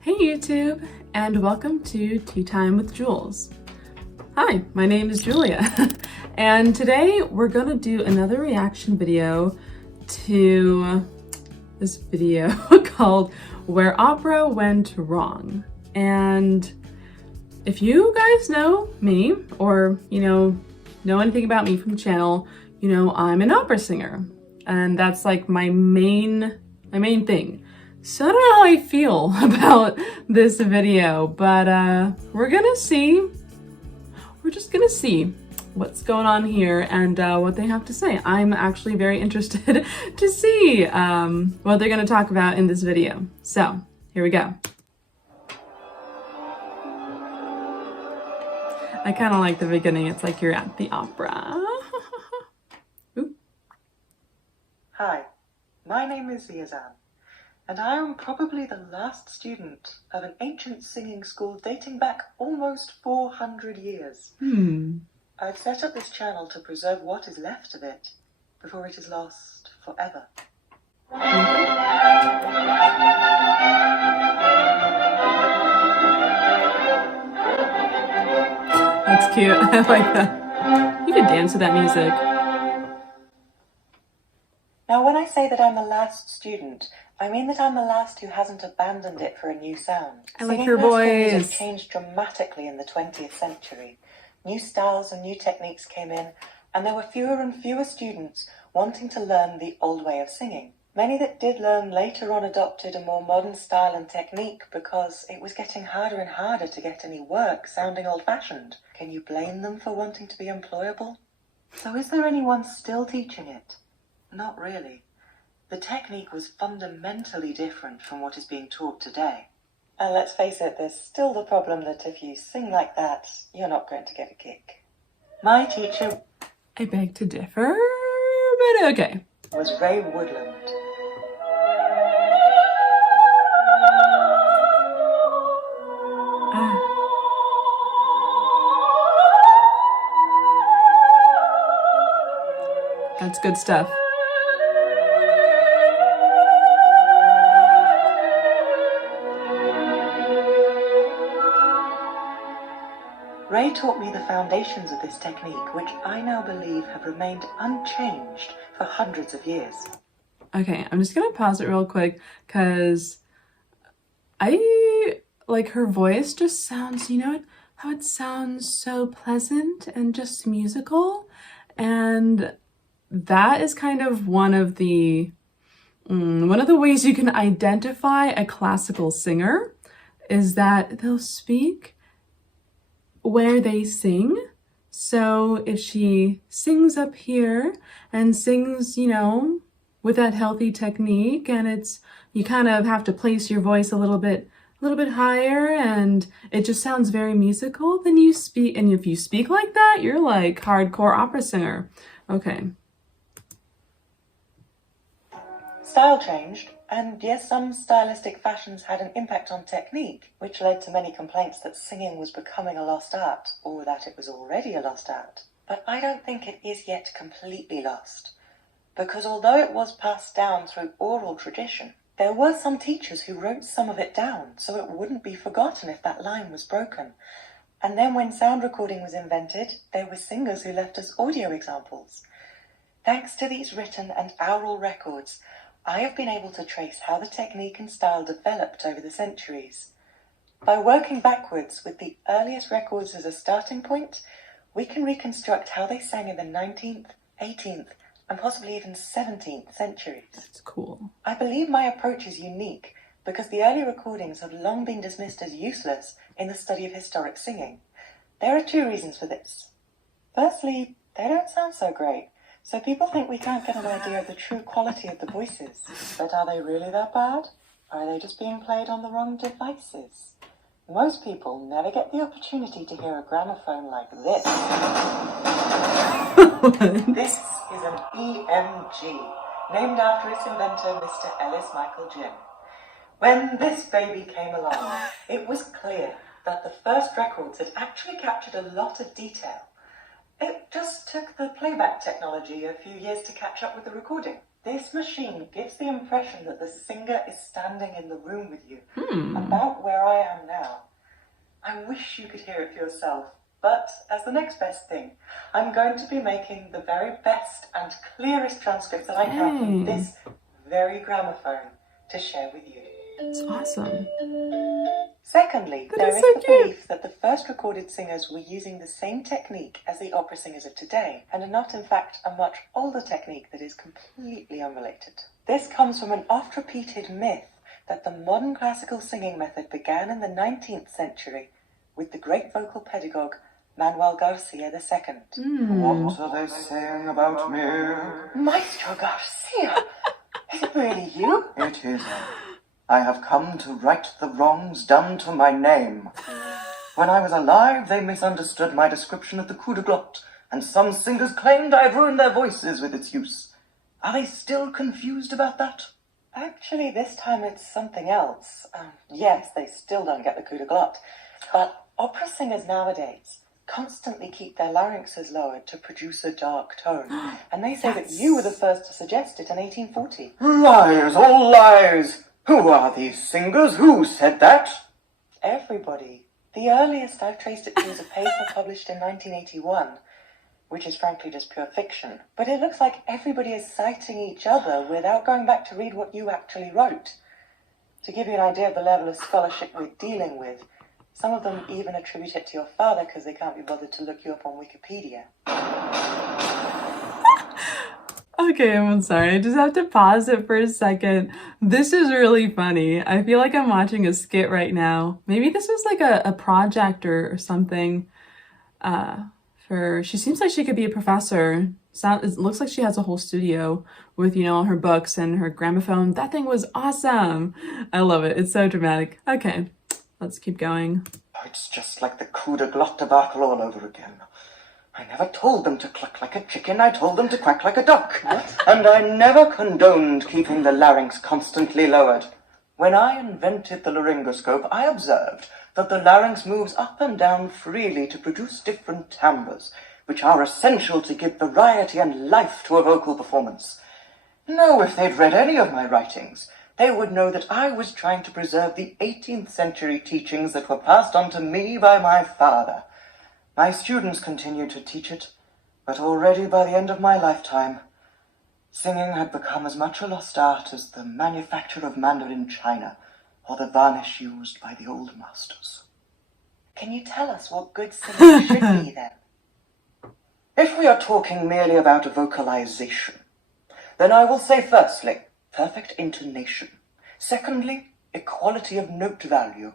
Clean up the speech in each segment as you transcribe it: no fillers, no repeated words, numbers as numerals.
Hey YouTube, and welcome to Tea Time with Jules. Hi, my name is Julia, and today we're gonna do another reaction video to this video called Where Opera Went Wrong. And if you guys know me, or know anything about me from the channel, I'm an opera singer, and that's like my main thing. So I don't know how I feel about this video, but we're just gonna see what's going on here and what they have to say. I'm actually very interested to see what they're gonna talk about in this video. So here we go. I kind of like the beginning. It's like you're at the opera. Hi, my name is Yazan, and I am probably the last student of an ancient singing school dating back almost 400 years. I've set up this channel to preserve what is left of it before it is lost forever. That's cute. I like that. You could dance to that music. Now, when I say that I'm the last student, I mean that I'm the last who hasn't abandoned it for a new sound. I like your voice. Music changed dramatically in the 20th century. New styles and new techniques came in, and there were fewer and fewer students wanting to learn the old way of singing. Many that did learn later on adopted a more modern style and technique because it was getting harder and harder to get any work sounding old-fashioned. Can you blame them for wanting to be employable? So is there anyone still teaching it? Not really. The technique was fundamentally different from what is being taught today. And let's face it, there's still the problem that if you sing like that, you're not going to get a kick. My teacher, I beg to differ, but okay, was Ray Woodland. That's good stuff. Ray taught me the foundations of this technique, which I now believe have remained unchanged for hundreds of years. Okay, I'm just gonna pause it real quick because I like her voice just sounds, how it sounds so pleasant and just musical. And that is kind of one of the ways you can identify a classical singer is that they'll speak where they sing. So if she sings up here and sings, with that healthy technique, and you kind of have to place your voice a little bit higher, and it just sounds very musical, then you speak, and if you speak like that, you're like hardcore opera singer. Okay. Style changed, and yes, some stylistic fashions had an impact on technique, which led to many complaints that singing was becoming a lost art, or that it was already a lost art. But I don't think it is yet completely lost, because although it was passed down through oral tradition, there were some teachers who wrote some of it down so it wouldn't be forgotten if that line was broken. And then when sound recording was invented, there were singers who left us audio examples. Thanks to these written and oral records, I have been able to trace how the technique and style developed over the centuries. By working backwards with the earliest records as a starting point, we can reconstruct how they sang in the 19th, 18th, and possibly even 17th centuries. That's cool. I believe my approach is unique because the early recordings have long been dismissed as useless in the study of historic singing. There are two reasons for this. Firstly, they don't sound so great. So people think we can't get an idea of the true quality of the voices. But are they really that bad? Or are they just being played on the wrong devices? Most people never get the opportunity to hear a gramophone like this. This is an EMG, named after its inventor, Mr. Ellis Michael Jim. When this baby came along, it was clear that the first records had actually captured a lot of detail. It just took the playback technology a few years to catch up with the recording. This machine gives the impression that the singer is standing in the room with you, about where I am now. I wish you could hear it for yourself, but as the next best thing, I'm going to be making the very best and clearest transcripts that I can from this very gramophone to share with you. It's awesome. Secondly, there is the belief that the first recorded singers were using the same technique as the opera singers of today, and are not in fact a much older technique that is completely unrelated. This comes from an oft-repeated myth that the modern classical singing method began in the 19th century with the great vocal pedagogue Manuel Garcia II. What are they saying about me? Maestro Garcia! Is it really you? It is. I have come to right the wrongs done to my name. When I was alive, they misunderstood my description of the coup de glotte, and some singers claimed I had ruined their voices with its use. Are they still confused about that? Actually, this time it's something else. Yes, they still don't get the coup de glotte, but opera singers nowadays constantly keep their larynxes lowered to produce a dark tone, and they say that you were the first to suggest it in 1840. Lies, all lies! Who are these singers? Who said that? Everybody. The earliest I've traced it to is a paper published in 1981, which is frankly just pure fiction. But it looks like everybody is citing each other without going back to read what you actually wrote. To give you an idea of the level of scholarship we're dealing with, some of them even attribute it to your father because they can't be bothered to look you up on Wikipedia. Okay, I'm sorry. I just have to pause it for a second. This is really funny. I feel like I'm watching a skit right now. Maybe this is like a project or something. She seems like she could be a professor. It looks like she has a whole studio with, all her books and her gramophone. That thing was awesome. I love it. It's so dramatic. Okay, let's keep going. It's just like the coup de glotte debacle all over again. I never told them to cluck like a chicken, I told them to quack like a duck. And I never condoned keeping the larynx constantly lowered. When I invented the laryngoscope, I observed that the larynx moves up and down freely to produce different timbres, which are essential to give variety and life to a vocal performance. No, if they'd read any of my writings, they would know that I was trying to preserve the 18th century teachings that were passed on to me by my father. My students continue to teach it, but already by the end of my lifetime, singing had become as much a lost art as the manufacture of Mandarin china or the varnish used by the old masters. Can you tell us what good singing should be then? If we are talking merely about vocalization, then I will say firstly, perfect intonation. Secondly, equality of note value.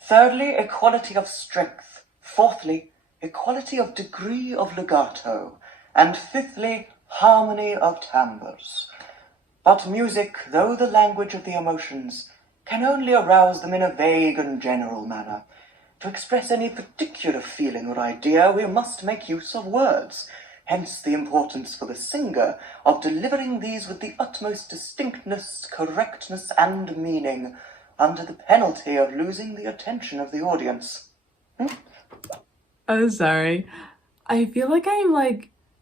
Thirdly, equality of strength. Fourthly, equality of degree of legato, and fifthly, harmony of timbres. But music, though the language of the emotions, can only arouse them in a vague and general manner. To express any particular feeling or idea, we must make use of words. Hence the importance for the singer of delivering these with the utmost distinctness, correctness, and meaning, under the penalty of losing the attention of the audience. Oh, sorry. I feel like I'm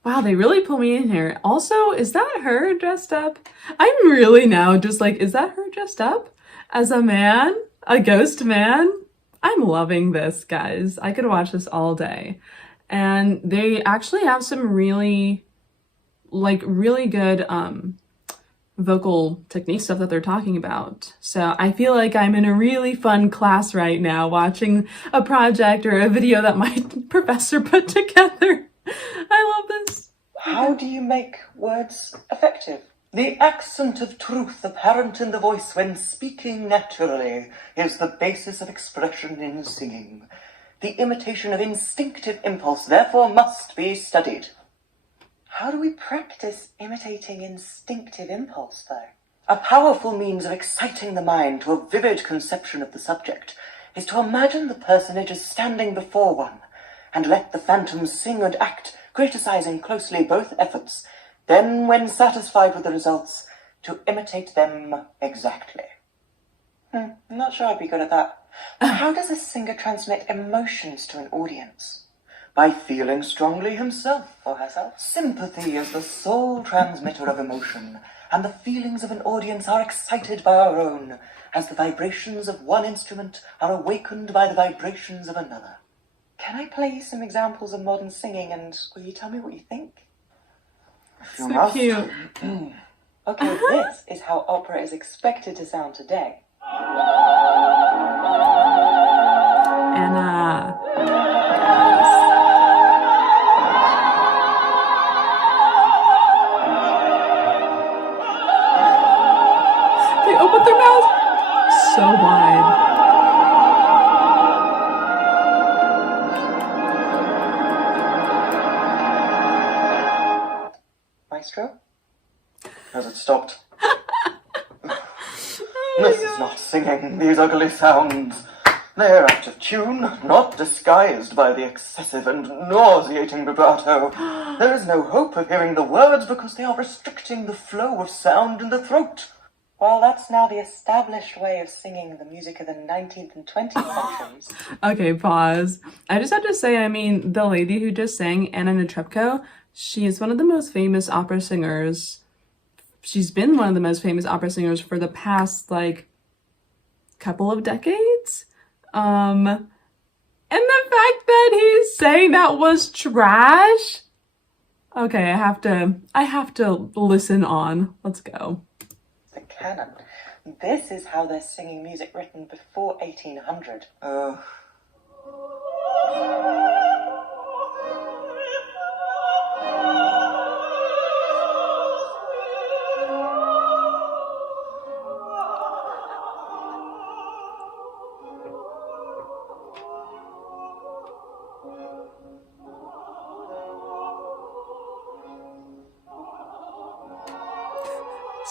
wow, they really pull me in here. Also, is that her dressed up? I'm really now just is that her dressed up as a man? A ghost man? I'm loving this, guys. I could watch this all day. And they actually have some really good vocal technique stuff that they're talking about. So I feel like I'm in a really fun class right now watching a project or a video that my professor put together. I love this. How do you make words effective? The accent of truth apparent in the voice when speaking naturally is the basis of expression in singing. The imitation of instinctive impulse therefore must be studied. How do we practice imitating instinctive impulse, though? A powerful means of exciting the mind to a vivid conception of the subject is to imagine the personage as standing before one, and let the phantoms sing and act, criticizing closely both efforts, then, when satisfied with the results, to imitate them exactly. I'm not sure I'd be good at that. How does a singer transmit emotions to an audience? by feeling strongly himself. For herself? Sympathy is the sole transmitter of emotion, and the feelings of an audience are excited by our own, as the vibrations of one instrument are awakened by the vibrations of another. Can I play you some examples of modern singing, and will you tell me what you think? If you So must. cute. Okay, this is how opera is expected to sound today. Anna. They open their mouths so wide. Maestro? Has it stopped? This is not singing, these ugly sounds. They're out of tune, not disguised by the excessive and nauseating vibrato. There is no hope of hearing the words because they are restricting the flow of sound in the throat. Well, that's now the established way of singing the music of the 19th and 20th centuries. Okay, pause. I just have to say, I mean, the lady who just sang Anna Netrebko, she is one of the most famous opera singers. She's been one of the most famous opera singers for the past, like, couple of decades. And the fact that he's saying that was trash. Okay, I have to listen on. Let's go. The canon. This is how they're singing music written before 1800.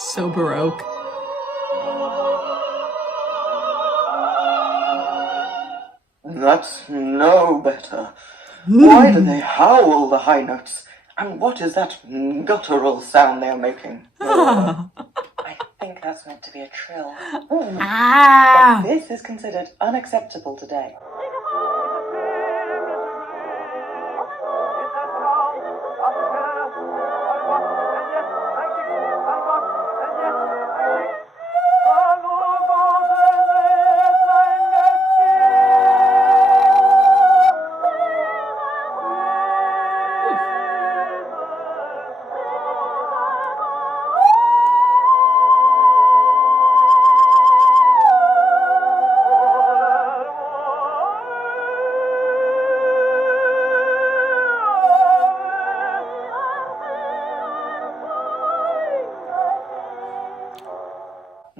So Baroque. That's no better. Why do they howl the high notes? And what is that guttural sound they are making? I think that's meant to be a trill. Ah! But this is considered unacceptable today.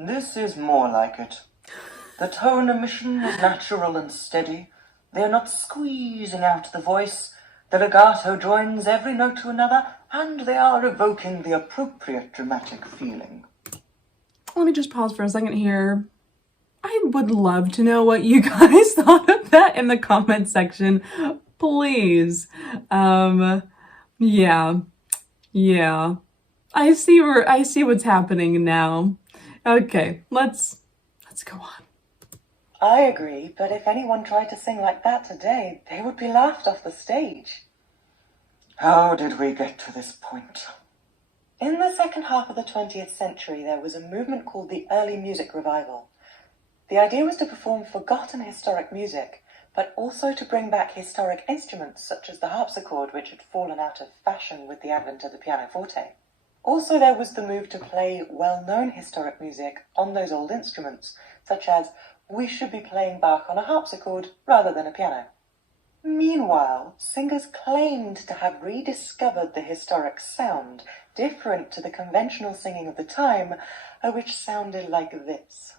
This is more like it. The tone emission is natural and steady. They are not squeezing out the voice. The legato joins every note to another, and they are evoking the appropriate dramatic feeling. Let me just pause for a second here. I would love to know what you guys thought of that in the comment section. Please. Yeah. I see what's happening now. Okay, let's go on. I agree, but if anyone tried to sing like that today, they would be laughed off the stage. How did we get to this point? In the second half of the 20th century, there was a movement called the Early Music Revival. The idea was to perform forgotten historic music, but also to bring back historic instruments such as the harpsichord, which had fallen out of fashion with the advent of the pianoforte. Also, there was the move to play well-known historic music on those old instruments, such as we should be playing Bach on a harpsichord rather than a piano. Meanwhile, singers claimed to have rediscovered the historic sound, different to the conventional singing of the time, which sounded like this.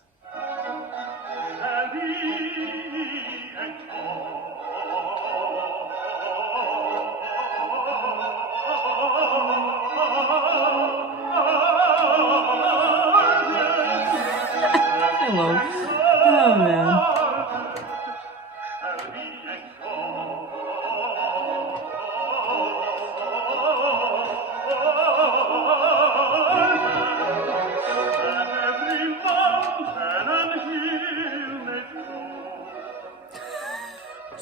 Oh man.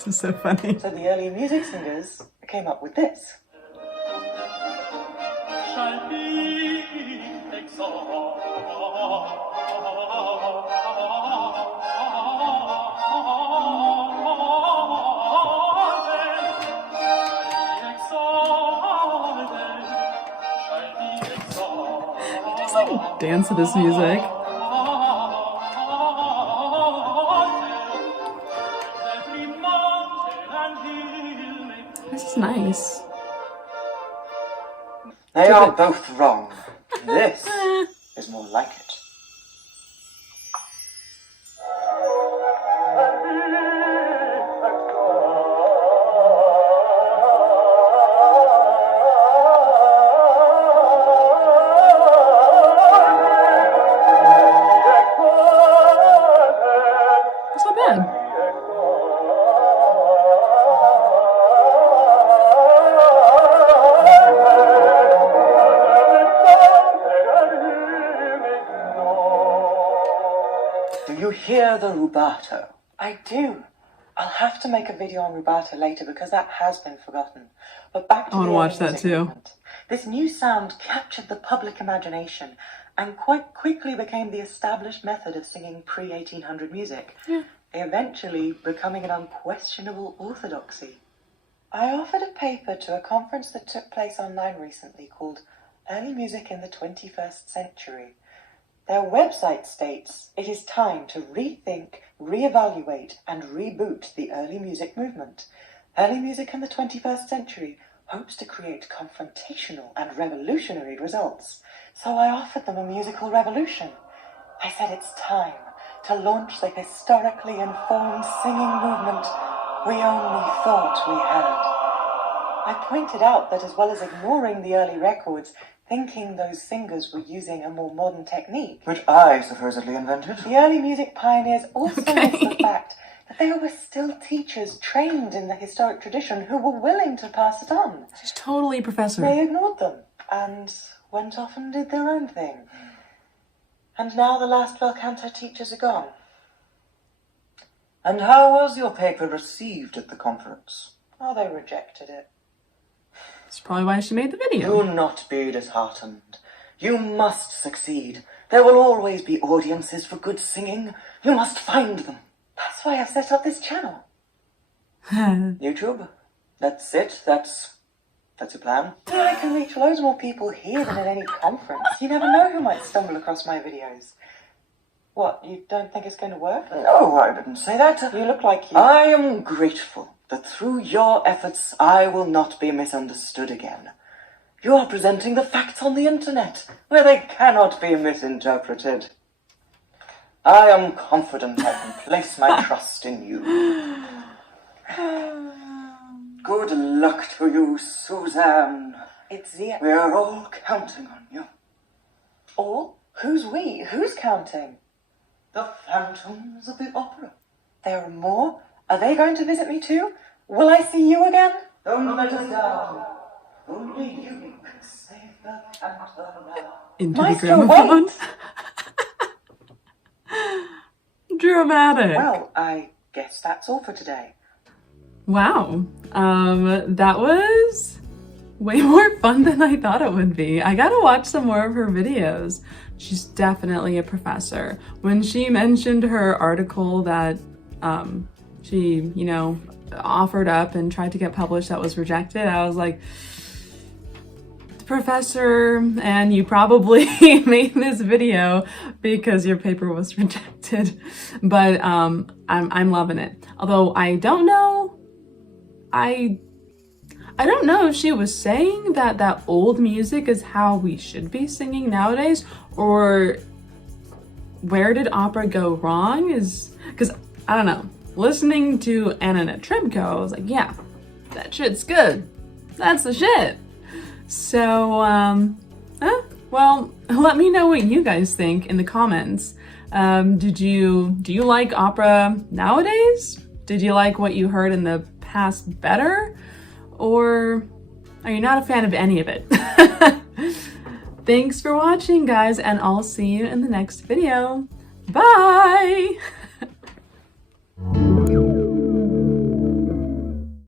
This is so funny. So the early music singers came up with this. Just like dance to this music. This is nice. They are both wrong. This is more like it. It's not bad. Do you hear the rubato? I do. I'll have to make a video on rubato later because that has been forgotten. But back to I wanna the watch early that music too. movement. This new sound captured the public imagination and quite quickly became the established method of singing pre-1800 music, eventually becoming an unquestionable orthodoxy. I offered a paper to a conference that took place online recently called Early Music in the 21st Century. Their website states it is time to rethink, reevaluate, and reboot the early music movement. Early Music in the 21st Century hopes to create confrontational and revolutionary results. So I offered them a musical revolution. I said it's time to launch the historically informed singing movement we only thought we had. I pointed out that as well as ignoring the early records, thinking those singers were using a more modern technique, Which I supposedly invented. the early music pioneers also missed the fact that there were still teachers trained in the historic tradition who were willing to pass it on. She's totally a professor. They ignored them and went off and did their own thing. And now the last bel canto teachers are gone. And how was your paper received at the conference? Oh, they rejected it. That's probably why she made the video. Do not be disheartened. You must succeed. There will always be audiences for good singing. You must find them. That's why I've set up this channel. YouTube? That's it? That's your plan? I can reach loads more people here than at any conference. You never know who might stumble across my videos. What, you don't think it's going to work? No, I didn't say that. You look like you... I am grateful that through your efforts I will not be misunderstood again. You are presenting the facts on the internet, where they cannot be misinterpreted. I am confident I can place my trust in you. Good luck to you, Suzanne. It's the... We're all counting on you. All? Who's we? Who's counting? The phantoms of the opera. There are more? Are they going to visit me too? Will I see you again? Don't let us down. Only you can save the phantom now. Into Maestro, the gramophone. Dramatic. Well, I guess that's all for today. Wow. That was way more fun than I thought it would be. I gotta watch some more of her videos. She's definitely a professor. When she mentioned her article that she, offered up and tried to get published that was rejected, I was like, professor, and you probably made this video because your paper was rejected. But I'm loving it. Although I don't know if she was saying that old music is how we should be singing nowadays, or where did opera go wrong? Because I don't know. Listening to Anna Netrebko, I was like, yeah, that shit's good. That's the shit. So, well, let me know what you guys think in the comments. Do you like opera nowadays? Did you like what you heard in the past better? Or are you not a fan of any of it? Thanks for watching, guys, and I'll see you in the next video. Bye!